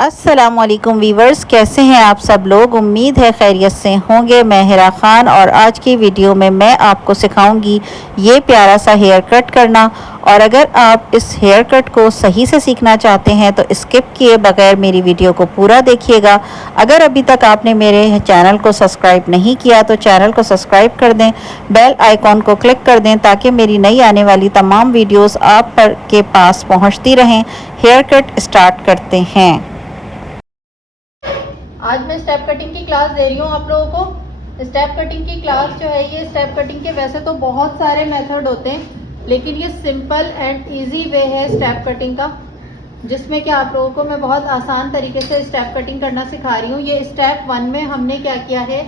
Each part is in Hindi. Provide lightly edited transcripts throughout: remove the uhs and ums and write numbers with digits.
अस्सलामुअलैकुम वीवर्स, कैसे हैं आप सब लोग। उम्मीद है खैरियत से होंगे। मैं हिरा खान और आज की वीडियो में मैं आपको सिखाऊंगी ये प्यारा सा हेयर कट करना। और अगर आप इस हेयर कट को सही से सीखना चाहते हैं तो स्किप किए बगैर मेरी वीडियो को पूरा देखिएगा। अगर अभी तक आपने मेरे चैनल को सब्सक्राइब नहीं किया तो चैनल को सब्सक्राइब कर दें, बेल आइकॉन को क्लिक कर दें ताकि मेरी नई आने वाली तमाम वीडियोस आप पर के पास पहुंचती रहें। हेयर कट स्टार्ट करते हैं। आज मैं स्टेप कटिंग की क्लास दे रही हूँ आप लोगों को। स्टेप कटिंग की क्लास जो है, ये स्टेप कटिंग के वैसे तो बहुत सारे मेथड होते हैं, लेकिन ये सिंपल एंड इजी वे है स्टेप कटिंग का, जिसमें कि आप लोगों को मैं बहुत आसान तरीके से स्टेप कटिंग करना सिखा रही हूँ। ये स्टेप 1 में हमने क्या किया है,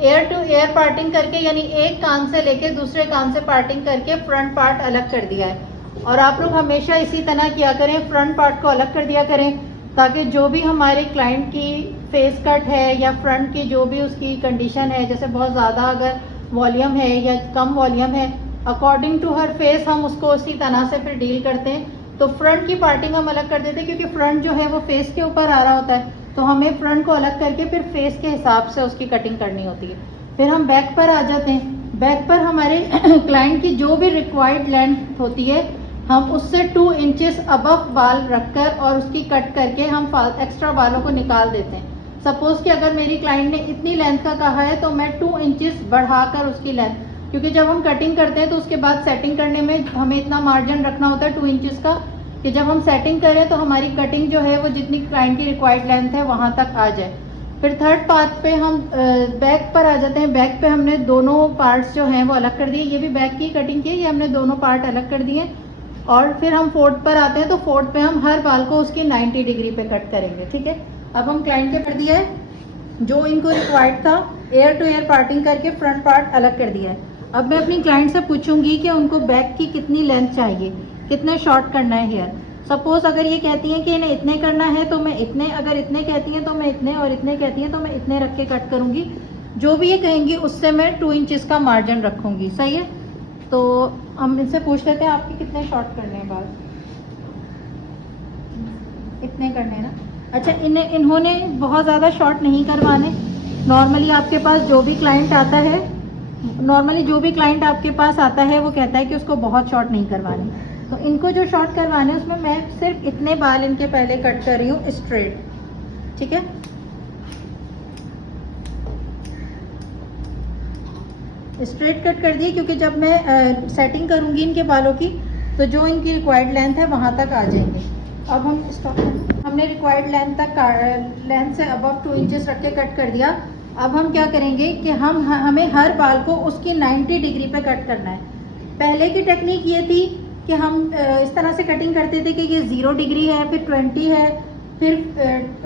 एयर टू एयर पार्टिंग करके, यानी एक कान से लेके दूसरे कान से पार्टिंग करके फ्रंट पार्ट अलग कर दिया है। और आप लोग हमेशा इसी तरह किया करें, फ्रंट पार्ट को अलग कर दिया करें, ताकि जो भी हमारे क्लाइंट की फेस कट है या फ्रंट की जो भी उसकी कंडीशन है, जैसे बहुत ज़्यादा अगर वॉल्यूम है या कम वॉल्यूम है, अकॉर्डिंग टू हर फेस हम उसको उसी तरह से फिर डील करते हैं। तो फ्रंट की पार्टिंग हम अलग कर देते हैं, क्योंकि फ्रंट जो है वो फेस के ऊपर आ रहा होता है, तो हमें फ्रंट को अलग करके फिर फेस के हिसाब से उसकी कटिंग करनी होती है। फिर हम बैक पर आ जाते हैं। बैक पर हमारे क्लाइंट की जो भी रिक्वायर्ड लेंथ होती है, हम उससे 2 इंचेस अबव बाल रखकर और उसकी कट करके हम एक्स्ट्रा बालों को निकाल देते हैं। सपोज कि अगर मेरी क्लाइंट ने इतनी लेंथ का कहा है तो मैं 2 इंचेस बढ़ाकर उसकी लेंथ, क्योंकि जब हम कटिंग करते हैं तो उसके बाद सेटिंग करने में हमें इतना मार्जिन रखना होता है 2 इंचेस का, कि जब हम सेटिंग करें तो हमारी कटिंग जो है वो जितनी क्लाइंट की रिक्वायर्ड लेंथ है वहाँ तक आ जाए। फिर थर्ड पार्ट पे हम बैक पर आ जाते हैं। बैक पे हमने दोनों पार्ट्स जो हैं वो अलग कर दिए। ये भी बैक की कटिंग की है, ये हमने दोनों पार्ट अलग कर दिए। और फिर हम फोर्थ पर आते हैं, तो फोर्थ पे हम हर बाल को उसकी 90 डिग्री पे कट करेंगे। ठीक है, अब हम क्लाइंट के कर दिया है जो इनको रिक्वायर्ड था, एयर टू एयर पार्टिंग करके फ्रंट पार्ट अलग कर दिया है। अब मैं अपनी क्लाइंट से पूछूंगी कि उनको बैक की कितनी लेंथ चाहिए, कितने शॉर्ट करना है हेयर। सपोज अगर ये कहती हैं कि इन्हें इतने करना है तो मैं इतने, अगर इतने कहती हैं तो मैं इतने, और इतने कहती हैं तो मैं इतने रख के कट करूंगी। जो भी ये कहेंगी उससे मैं 2 इंचेस का मार्जिन रखूंगी। सही है, तो हम इनसे पूछ लेते हैं आपके कितने शॉर्ट करने हैं बाल। इतने करने हैं ना। अच्छा, इन्होंने बहुत ज़्यादा शॉर्ट नहीं करवाने। नॉर्मली आपके पास जो भी क्लाइंट आता है, आपके पास आता है वो कहता है कि उसको बहुत शॉर्ट नहीं करवाने। तो इनको जो शॉर्ट करवाने उसमें मैं सिर्फ इतने बाल इनके पहले कट कर रही हूँ स्ट्रेट। ठीक है, स्ट्रेट कट कर दिए, क्योंकि जब मैं सेटिंग करूंगी इनके बालों की तो जो इनकी रिक्वायर्ड लेंथ है वहां तक आ जाएंगे। अब हम हमने रिक्वायर्ड लेंथ तक, लेंथ से अबव 2 इंचेस रख के कट कर दिया। अब हम क्या करेंगे कि हमें हर बाल को उसकी 90 डिग्री पे कट करना है। पहले की टेक्निक ये थी कि हम इस तरह से कटिंग करते थे कि ये 0 डिग्री है, फिर 20 है, फिर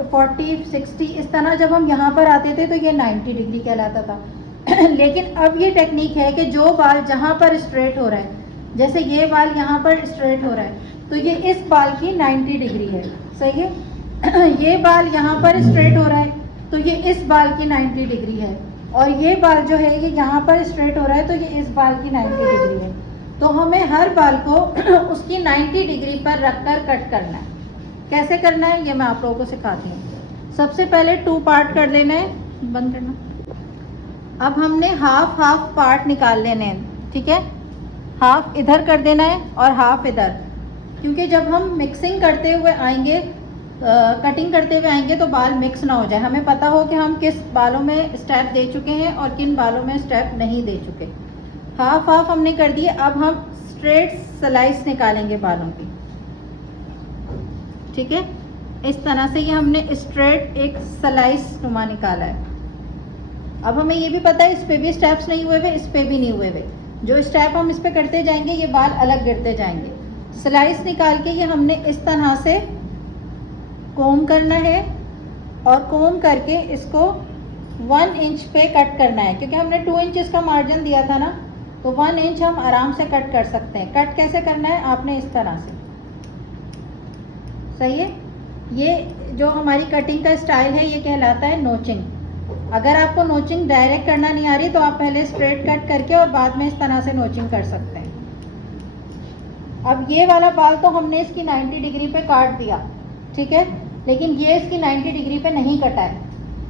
40, 60, इस तरह जब हम यहाँ पर आते थे तो ये 90 डिग्री कहलाता था। लेकिन अब ये टेक्निक है कि जो बाल जहाँ पर स्ट्रेट हो रहा है, जैसे ये बाल यहाँ पर स्ट्रेट हो रहा है तो ये इस बाल की 90 डिग्री है। सही है, ये बाल यहाँ पर स्ट्रेट हो रहा है तो ये इस बाल की 90 डिग्री है, और ये बाल जो है ये यहाँ पर स्ट्रेट हो रहा है तो ये इस बाल की 90 डिग्री है। तो हमें हर बाल को उसकी 90 डिग्री पर रखकर कट करना है। कैसे करना है ये मैं आप लोगों को सिखाती हूँ। सबसे पहले 2 पार्ट कर लेना है, बंद करना। अब हमने हाफ पार्ट निकाल लेने हैं। ठीक है, हाफ इधर कर देना है और हाफ इधर, क्योंकि जब हम मिक्सिंग करते हुए आएंगे, कटिंग करते हुए आएंगे तो बाल मिक्स ना हो जाए, हमें पता हो कि हम किस बालों में स्टेप दे चुके हैं और किन बालों में स्टेप नहीं दे चुके। हाफ हमने कर दिए। अब हम स्ट्रेट स्लाइस निकालेंगे बालों की। ठीक है, इस तरह से ये हमने स्ट्रेट एक स्लाइस नुमा निकाला है। अब हमें ये भी पता है इस पे भी स्टेप्स नहीं हुए हुए, इस पे भी नहीं हुए हुए। जो स्टेप हम इस पे करते जाएंगे ये बाल अलग गिरते जाएंगे। स्लाइस निकाल के ये हमने इस तरह से कोम करना है, और कोम करके इसको 1 इंच पे कट करना है, क्योंकि हमने 2 इंचेस का मार्जिन दिया था ना, तो 1 इंच हम आराम से कट कर सकते हैं। कट कैसे करना है, आपने इस तरह से। सही है, ये जो हमारी कटिंग का स्टाइल है ये कहलाता है नोचिंग। अगर आपको नोचिंग डायरेक्ट करना नहीं आ रही तो आप पहले स्ट्रेट कट करके और बाद में इस तरह से नोचिंग कर सकते हैं। अब ये वाला बाल तो हमने इसकी 90 डिग्री पे काट दिया। ठीक है, लेकिन ये इसकी 90 डिग्री पे नहीं कटा है।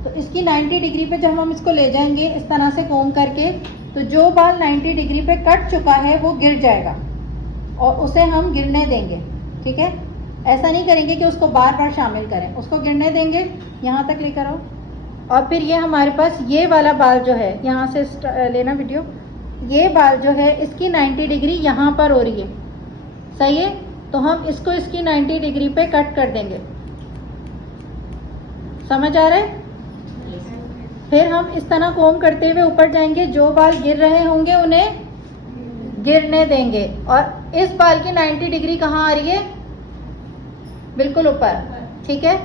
तो इसकी 90 डिग्री पे जब हम इसको ले जाएंगे इस तरह से कोम करके, तो जो बाल 90 डिग्री पे कट चुका है वो गिर जाएगा और उसे हम गिरने देंगे। ठीक है, ऐसा नहीं करेंगे कि उसको बार बार शामिल करें, उसको गिरने देंगे। यहाँ तक लेकर आओ। और फिर ये हमारे पास ये वाला बाल जो है, यहाँ से लेना वीडियो, ये बाल जो है इसकी 90 डिग्री यहाँ पर हो रही है। सही है, तो हम इसको इसकी 90 डिग्री पे कट कर देंगे। समझ आ रहा है? फिर हम इस तरह कोम करते हुए ऊपर जाएंगे, जो बाल गिर रहे होंगे उन्हें गिरने देंगे। और इस बाल की 90 डिग्री कहाँ आ रही है? बिल्कुल ऊपर। ठीक है,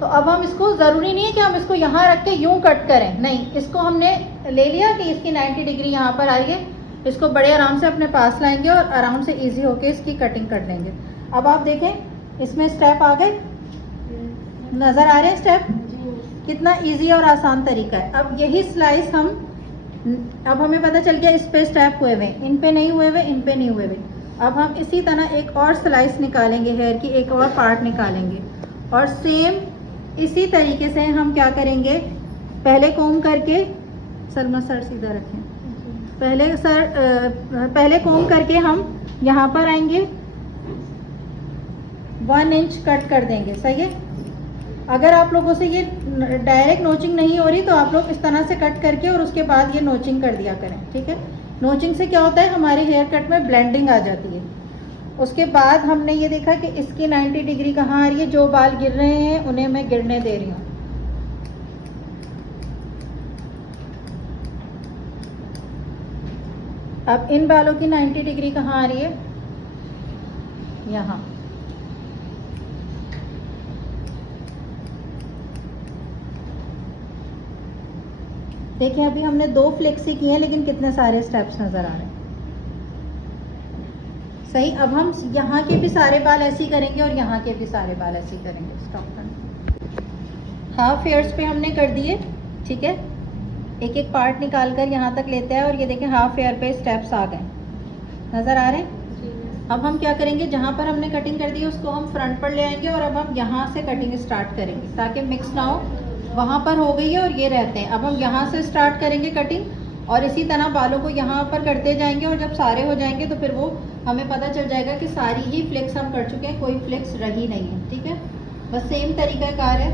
तो अब हम इसको, ज़रूरी नहीं है कि हम इसको यहाँ रख के यूं कट करें, नहीं, इसको हमने ले लिया कि इसकी 90 डिग्री यहाँ पर आ रही है, इसको बड़े आराम से अपने पास लाएंगे और आराम से इजी होके इसकी कटिंग कर लेंगे। अब आप देखें इसमें स्टेप आ गए, नज़र आ रहे हैं स्टेप? कितना इजी और आसान तरीका है। अब यही स्लाइस हम, अब हमें पता चल गया इस पे स्टेप हुए हुए, इन पे नहीं हुए हुए, इन पे नहीं हुए हुए। अब हम इसी तरह एक और स्लाइस निकालेंगे, हेयर की एक और पार्ट निकालेंगे और सेम इसी तरीके से हम क्या करेंगे, पहले कोम करके, सलमा सर सीधा रखें, पहले कोम करके हम यहाँ पर आएंगे, 1 इंच कट कर देंगे। सही है, अगर आप लोगों से ये डायरेक्ट नोचिंग नहीं हो रही तो आप लोग इस तरह से कट करके और उसके बाद ये नोचिंग कर दिया करें। ठीक है, नोचिंग से क्या होता है, हमारे हेयर कट में ब्लेंडिंग आ जाती है। उसके बाद हमने ये देखा कि इसकी 90 डिग्री कहाँ आ रही है, जो बाल गिर रहे हैं उन्हें मैं गिरने दे रही हूँ। अब इन बालों की 90 डिग्री कहाँ आ रही है, यहाँ। देखिए अभी हमने 2 फ्लिक्स ही किए हैं, लेकिन कितने सारे स्टेप्स नज़र आ रहे हैं। सही, अब हम यहाँ के भी सारे बाल ऐसे ही करेंगे और यहाँ के भी सारे बाल ऐसे ही करेंगे। स्टॉप करना, हाफ हेयर्स पे हमने कर दिए। ठीक है, एक एक पार्ट निकाल कर यहाँ तक लेते हैं और ये देखें हाफ हेयर पे स्टेप्स आ गए, नज़र आ रहे हैं। अब हम क्या करेंगे, जहाँ पर हमने कटिंग कर दी है उसको हम फ्रंट पर ले आएंगे और अब हम यहाँ से कटिंग स्टार्ट करेंगे ताकि मिक्स ना हो। वहाँ पर हो गई है और ये रहते हैं। अब हम यहाँ से स्टार्ट करेंगे कटिंग और इसी तरह बालों को यहाँ पर करते जाएंगे और जब सारे हो जाएंगे तो फिर वो हमें पता चल जाएगा कि सारी ही फ्लिक्स हम कर चुके हैं, कोई फ्लिक्स रही नहीं है। ठीक है, बस सेम तरीका कार है।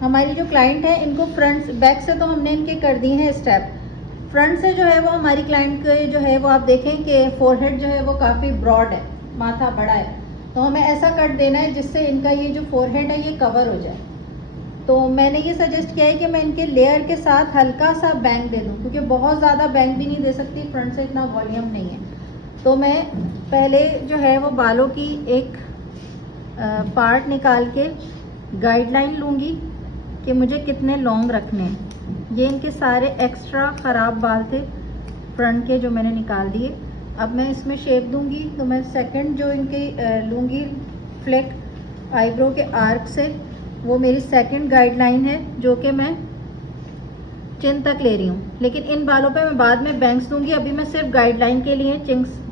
हमारी जो क्लाइंट है इनको फ्रंट बैक से तो हमने इनके कर दी हैं स्टेप, फ्रंट से जो है वो हमारी क्लाइंट के जो है वो आप देखें कि फोरहेड जो है वो काफ़ी ब्रॉड है, माथा बड़ा है, तो हमें ऐसा कट देना है जिससे इनका ये जो फोरहेड है ये कवर हो जाए। तो मैंने ये सजेस्ट किया है कि मैं इनके लेयर के साथ हल्का सा बैंग दे दूं, क्योंकि बहुत ज़्यादा बैंग भी नहीं दे सकती, फ्रंट से इतना वॉल्यूम नहीं है। तो मैं पहले जो है वो बालों की एक पार्ट निकाल के गाइडलाइन लूँगी कि मुझे कितने लॉन्ग रखने हैं। ये इनके सारे एक्स्ट्रा ख़राब बाल थे फ्रंट के जो मैंने निकाल दिए। अब मैं इसमें शेप दूंगी, तो मैं सेकंड जो इनके लूँगी फ्लेक आईब्रो के आर्क से, वो मेरी सेकंड गाइडलाइन है जो कि मैं चिन तक ले रही हूँ। लेकिन इन बालों पे मैं बाद में बैंग्स दूंगी, अभी मैं सिर्फ गाइडलाइन के लिए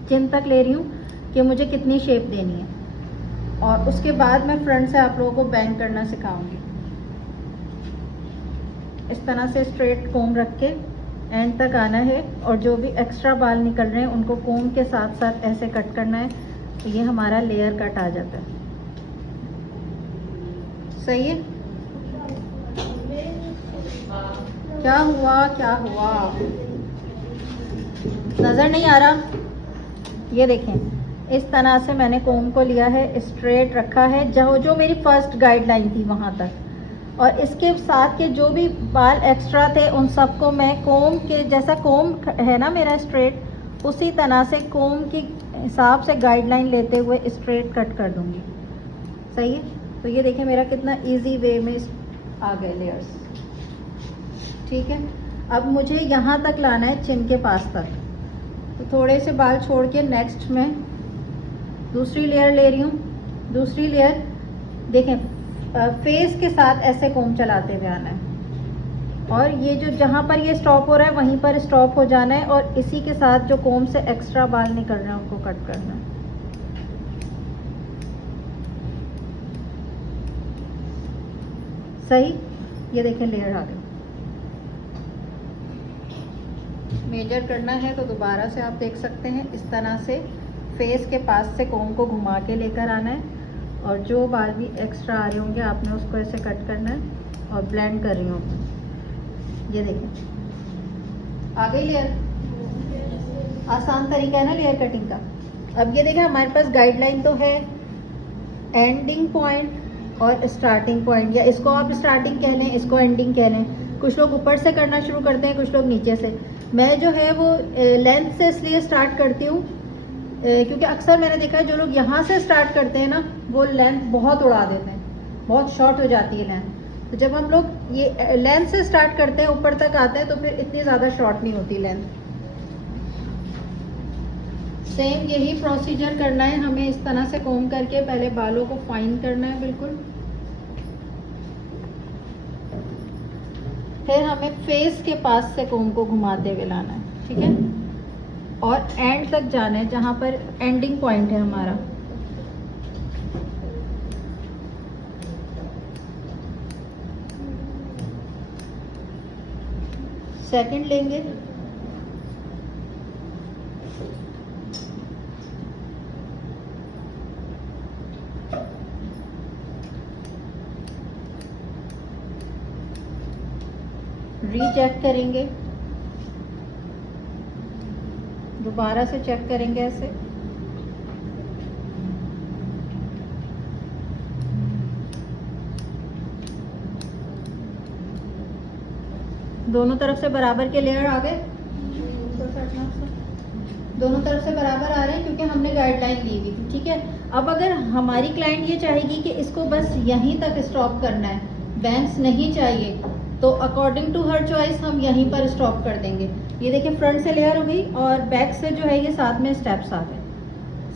चिन तक ले रही हूँ कि मुझे कितनी शेप देनी है, और उसके बाद मैं फ्रंट से आप लोगों को बैंग करना सिखाऊंगी। इस तरह से स्ट्रेट कोम रख के एंड तक आना है, और जो भी एक्स्ट्रा बाल निकल रहे हैं उनको कोम के साथ साथ ऐसे कट करना है, तो ये हमारा लेयर कट आ जाता है। सही है, क्या हुआ क्या हुआ, नज़र नहीं आ रहा? ये देखें इस तरह से मैंने कोम को लिया है, स्ट्रेट रखा है जो मेरी फर्स्ट गाइडलाइन थी वहाँ तक, और इसके साथ के जो भी बाल एक्स्ट्रा थे उन सबको मैं कोम के जैसा, कोम है ना मेरा स्ट्रेट, उसी तरह से कोम के हिसाब से गाइडलाइन लेते हुए स्ट्रेट कट कर दूँगी। सही है, तो ये देखें मेरा कितना इजी वे में आ गए लेयर्स। ठीक है, अब मुझे यहाँ तक लाना है चिन के पास तक, तो थोड़े से बाल छोड़ के नेक्स्ट मैं दूसरी लेयर ले रही हूँ। दूसरी लेयर देखें फेस के साथ ऐसे कोम चलाते हुए आना है, और ये जो जहाँ पर ये स्टॉप हो रहा है वहीं पर स्टॉप हो जाना है, और इसी के साथ जो कोम से एक्स्ट्रा बाल निकल रहे हैं उनको कट करना है। सही, ये देखें लेयर आ गई। मेजर करना है तो दोबारा से आप देख सकते हैं, इस तरह से फेस के पास से कोम को घुमा के लेकर आना है, और जो बाल भी एक्स्ट्रा आ रहे होंगे आपने उसको ऐसे कट करना है और ब्लेंड कर रही हूँ। ये देखें आ गई लेयर। आसान तरीका है ना लेयर कटिंग का। अब ये देखें हमारे पास गाइडलाइन तो है, एंडिंग पॉइंट और स्टार्टिंग पॉइंट, या इसको आप स्टार्टिंग कह लें, इसको एंडिंग कह लें। कुछ लोग ऊपर से करना शुरू करते हैं, कुछ लोग नीचे से। मैं जो है वो लेंथ से इसलिए स्टार्ट करती हूँ क्योंकि अक्सर मैंने देखा है जो लोग यहाँ से स्टार्ट करते हैं ना, वो लेंथ बहुत उड़ा देते हैं, बहुत शॉर्ट हो जाती है लेंथ। तो जब हम लोग ये लेंथ से स्टार्ट करते हैं, ऊपर तक आते हैं, तो फिर इतनी ज़्यादा शॉर्ट नहीं होती लेंथ। सेम यही प्रोसीजर करना है हमें, इस तरह से कोम करके पहले बालों को फाइन करना है बिल्कुल। फिर हमें फेस के पास से कोम को घुमाते हुए लाना है, ठीक है, और एंड तक जाना है जहां पर एंडिंग पॉइंट है हमारा। सेकंड लेंगे, रीचेक करेंगे, दोबारा से चेक करेंगे ऐसे। दोनों तरफ से बराबर के लेयर आ गए, दोनों तरफ से बराबर आ रहे हैं क्योंकि हमने गाइडलाइन ली हुई थी, ठीक है। अब अगर हमारी क्लाइंट ये चाहेगी कि इसको बस यहीं तक स्टॉप करना है, बैंग्स नहीं चाहिए, तो अकॉर्डिंग टू हर चॉइस हम यहीं पर स्टॉप कर देंगे। ये देखिए फ्रंट से लेयर हो गई और बैक से जो है ये साथ में स्टेप्स आ गए,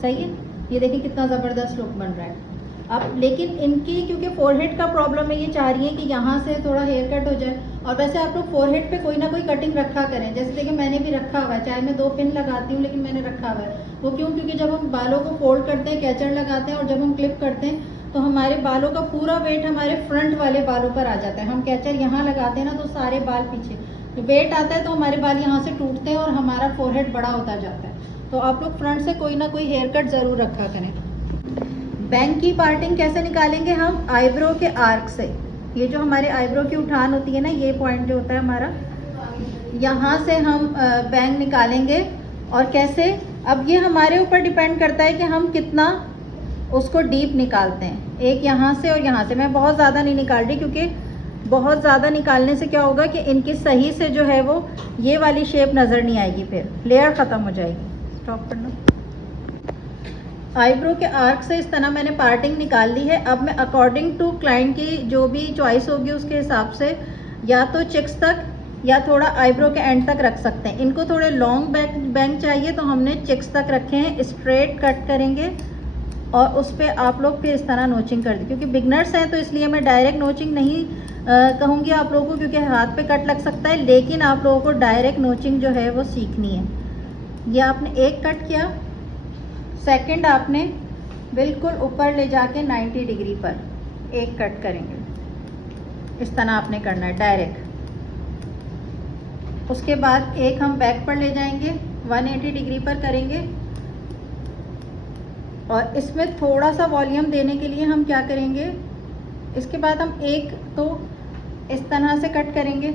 सही है। ये देखिए कितना ज़बरदस्त लुक बन रहा है। अब लेकिन इनकी क्योंकि फोरहेड का प्रॉब्लम है, ये चाह रही है कि यहाँ से थोड़ा हेयर कट हो जाए। और वैसे आप लोग फोरहेड पे कोई ना कोई कटिंग रखा करें, जैसे देखिए मैंने भी रखा हुआ है, चाहे मैं 2 पिन लगाती हूँ लेकिन मैंने रखा हुआ है। वो क्यों? क्योंकि जब हम बालों को फोल्ड करते हैं, कैचर लगाते हैं और जब हम क्लिप करते हैं तो हमारे बालों का पूरा वेट हमारे फ्रंट वाले बालों पर आ जाता है। हम कैचर यहाँ लगाते हैं ना तो सारे बाल पीछे वेट आता है, तो हमारे बाल यहाँ से टूटते हैं और हमारा फोरहेड बड़ा होता जाता है। तो आप लोग फ्रंट से कोई ना कोई हेयर कट ज़रूर रखा करें। बैंक की पार्टिंग कैसे निकालेंगे हम? आईब्रो के आर्क से। ये जो हमारे आईब्रो की उठान होती है ना, ये पॉइंट जो होता है हमारा, यहाँ से हम बैंक निकालेंगे। और कैसे? अब ये हमारे ऊपर डिपेंड करता है कि हम कितना उसको डीप निकालते हैं। एक यहाँ से और यहाँ से। मैं बहुत ज़्यादा नहीं निकाल रही क्योंकि बहुत ज़्यादा निकालने से क्या होगा कि इनकी सही से जो है वो ये वाली शेप नज़र नहीं आएगी, फिर लेयर ख़त्म हो जाएगी। स्टॉप करना। आईब्रो के आर्क से इस तरह मैंने पार्टिंग निकाल ली है। अब मैं अकॉर्डिंग टू क्लाइंट की जो भी चॉइस होगी उसके हिसाब से या तो चिक्स तक या थोड़ा आईब्रो के एंड तक रख सकते हैं। इनको थोड़े लॉन्ग बैंक चाहिए तो हमने चिक्स तक रखे हैं। स्ट्रेट कट करेंगे और उस पर आप लोग फिर इस तरह नोचिंग कर दें। क्योंकि बिगनर्स हैं तो इसलिए मैं डायरेक्ट नोचिंग नहीं कहूँगी आप लोगों को, क्योंकि हाथ पे कट लग सकता है। लेकिन आप लोगों को डायरेक्ट नोचिंग जो है वो सीखनी है। ये आपने एक कट किया, सेकंड आपने बिल्कुल ऊपर ले जाके 90 डिग्री पर एक कट करेंगे। इस तरह आपने करना है डायरेक्ट। उसके बाद एक हम बैक पर ले जाएंगे, 180 डिग्री पर करेंगे। और इसमें थोड़ा सा वॉल्यूम देने के लिए हम क्या करेंगे, इसके बाद हम एक तो इस तरह से कट करेंगे,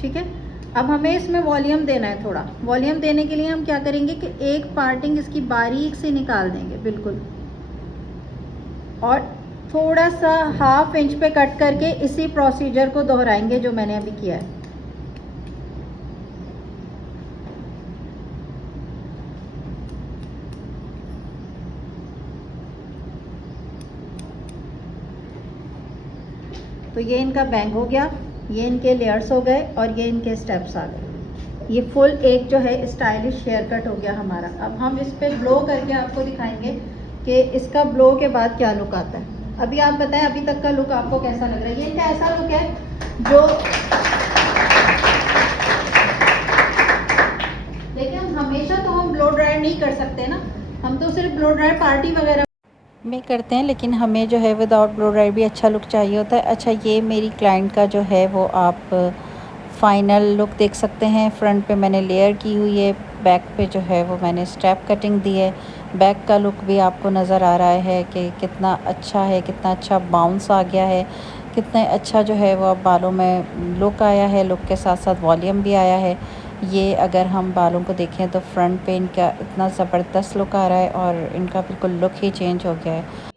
ठीक है। अब हमें इसमें वॉल्यूम देना है। थोड़ा वॉल्यूम देने के लिए हम क्या करेंगे कि एक पार्टिंग इसकी बारीक से निकाल देंगे बिल्कुल, और थोड़ा सा 1/2 इंच पे कट करके इसी प्रोसीजर को दोहराएंगे जो मैंने अभी किया है। तो ये इनका बैंग हो गया, ये इनके लेयर्स हो गए और ये इनके स्टेप्स आ गए। ये फुल एक जो है स्टाइलिश हेयर कट हो गया हमारा। अब हम इस पे ब्लो करके आपको दिखाएंगे कि इसका ब्लो के बाद क्या लुक आता है। अभी आप बताएं अभी तक का लुक आपको कैसा लग रहा है। ये इनका ऐसा लुक है जो देखिए, हम हमेशा तो हम ब्लो ड्रायर नहीं कर सकते ना, हम तो सिर्फ ब्लो ड्रायर पार्टी वगैरह। में करते हैं, लेकिन हमें जो है विदाउट ब्लो ड्राई भी अच्छा लुक चाहिए होता है। अच्छा, ये मेरी क्लाइंट का जो है वो आप फ़ाइनल लुक देख सकते हैं। फ्रंट पे मैंने लेयर की हुई है, बैक पे जो है वो मैंने स्टेप कटिंग दी है। बैक का लुक भी आपको नज़र आ रहा है कि कितना अच्छा है, कितना अच्छा बाउंस आ गया है, कितना अच्छा जो है वो अब बालों में लुक आया है। लुक के साथ साथ वॉल्यूम भी आया है। ये अगर हम बालों को देखें तो फ्रंट पे इनका इतना ज़बरदस्त लुक आ रहा है और इनका बिल्कुल लुक ही चेंज हो गया है।